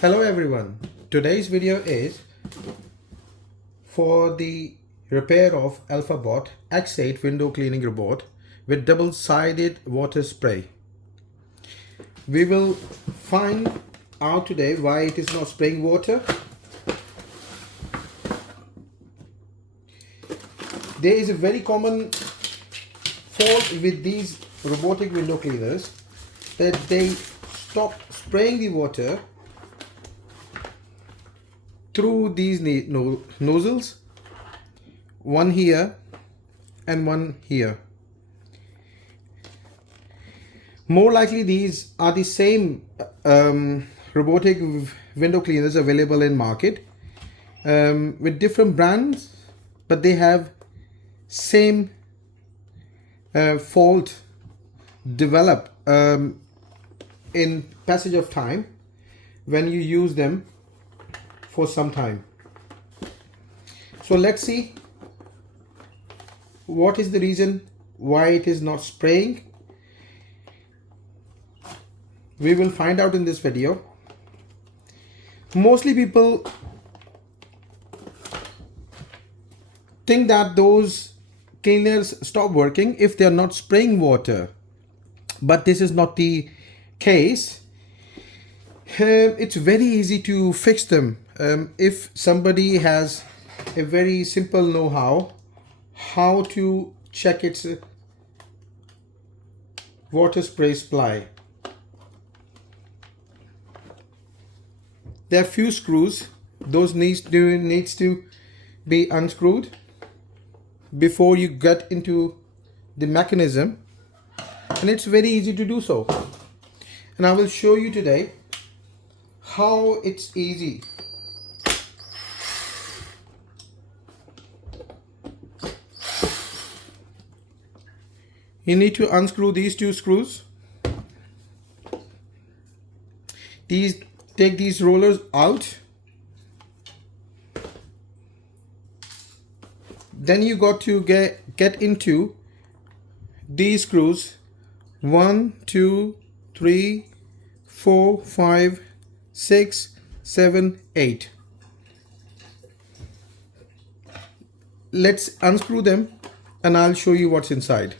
Hello everyone, today's video is for the repair of AlfaBot X8 window cleaning robot with double-sided water spray. We will find out today why it is not spraying water. There is a very common fault with these robotic window cleaners that they stop spraying the water through these nozzles, one here and one here. More likely these are the same robotic window cleaners available in market with different brands, but they have same fault develop in passage of time when you use them for some time. So let's see what is the reason why it is not spraying. We will find out in this video. Mostly people think that those cleaners stop working if they are not spraying water, but this is not the case. It's very easy to fix them if somebody has a very simple know-how how to check its water spray supply. There are few screws, those needs to be unscrewed before you get into the mechanism, and it's very easy to do so, and I will show you today how it's easy. You need to unscrew these two screws. Take these rollers out. Then you got to get into these screws. 1, 2, 3, 4, 5, 6, 7, 8. Let's unscrew them and I'll show you what's inside.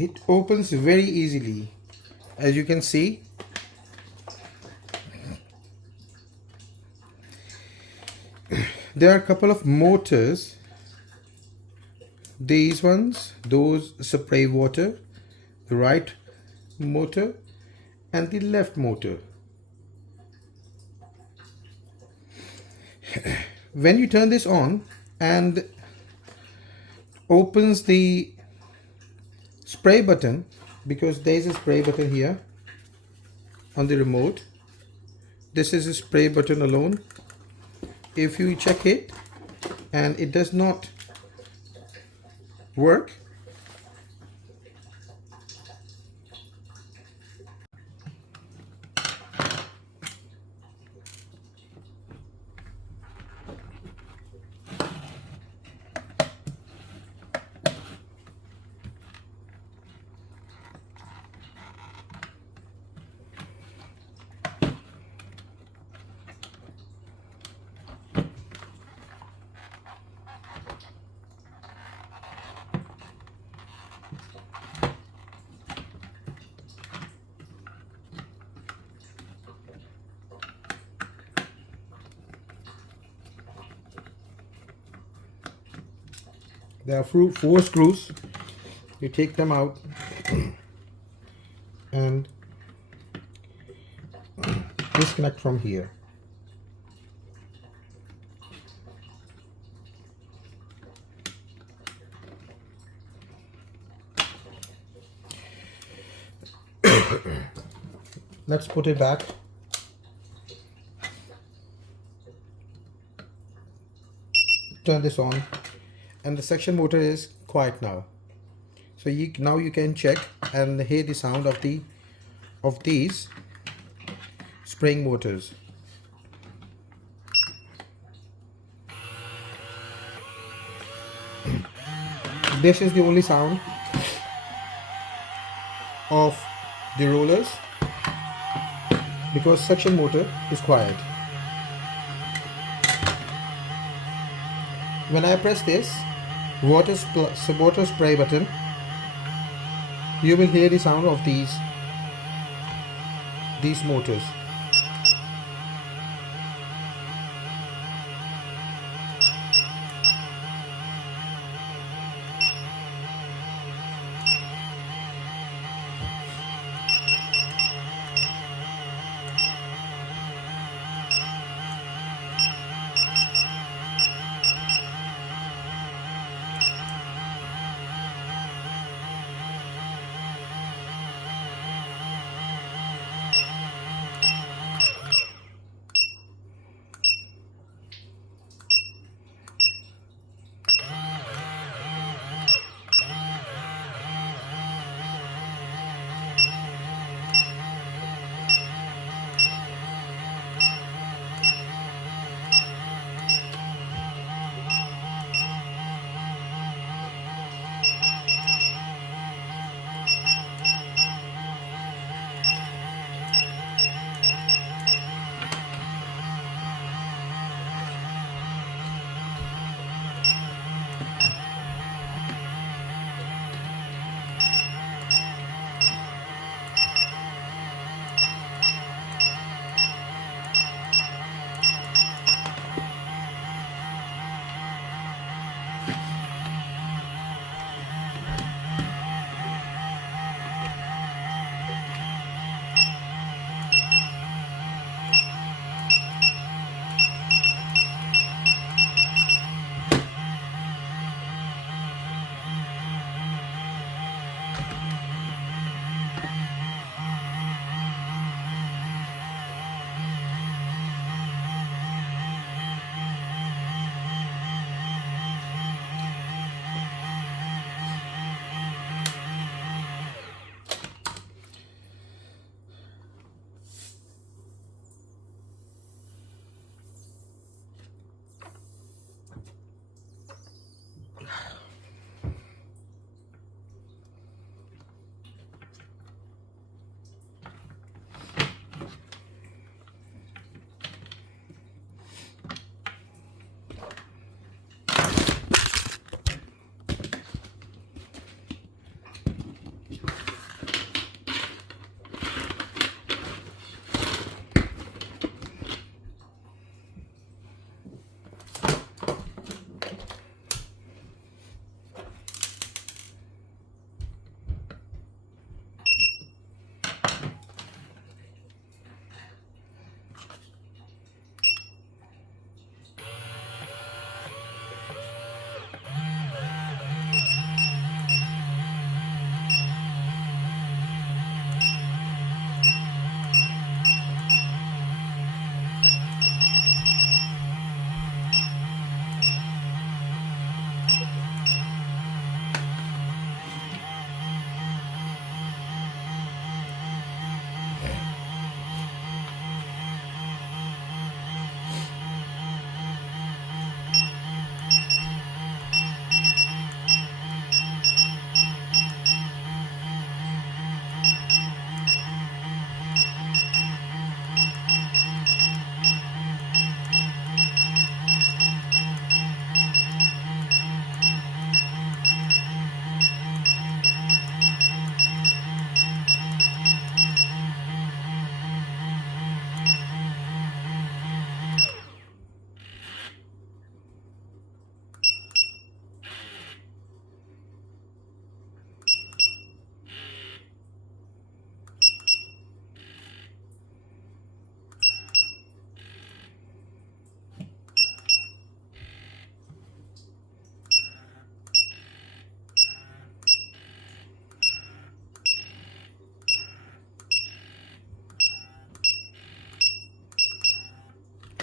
It opens very easily, as you can see. There are a couple of motors. These ones, those spray water, the right motor and the left motor. When you turn this on and opens the spray button, because there is a spray button here on the remote, this is a spray button alone. If you check it and it does not work, There are four screws. You take them out and disconnect from here. Let's put it back. Turn this on, and the suction motor is quiet now. So now you can check and hear the sound of these spraying motors. This is the only sound of the rollers because suction motor is quiet. When I press this water spray button, you will hear the sound of these motors.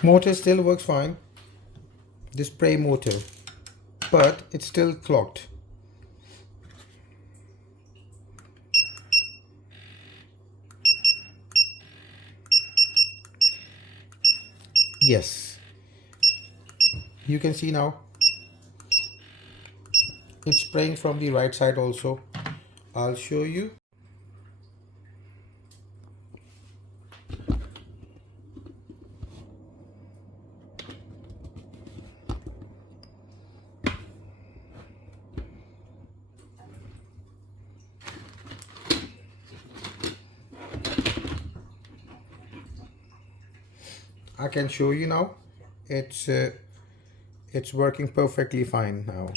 Motor still works fine, the spray motor, but it's still clogged. Yes, you can see now it's spraying from the right side also. I'll show you. I can show you now. It's working perfectly fine now.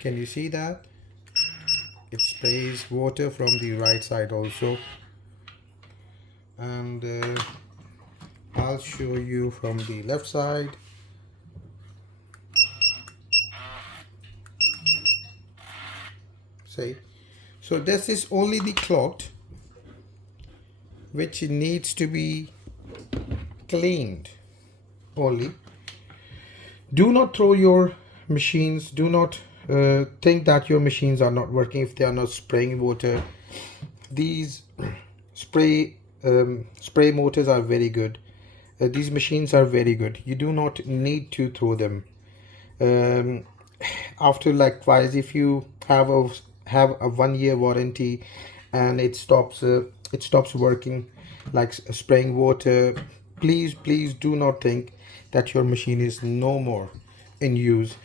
Can you see that? It sprays water from the right side also, and I'll show you from the left side. See, so this is only the clogged, which needs to be cleaned only. Do not throw your machines. Do not think that your machines are not working if they are not spraying water. These spray motors are very good. These machines are very good. You do not need to throw them. After likewise, if you have a 1-year warranty and it stops working, like spraying water, please do not think that your machine is no more in use.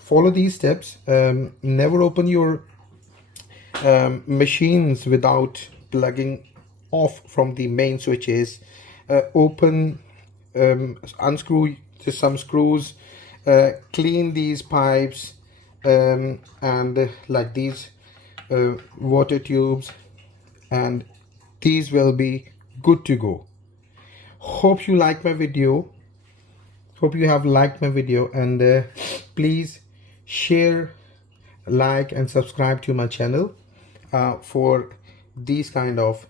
Follow these steps. Never open your machines without plugging off from the main switches. Unscrew some screws, clean these pipes, and like these water tubes, and these will be good to go. Hope you like my video. Hope you have liked my video, and please share, like and subscribe to my channel for these kind of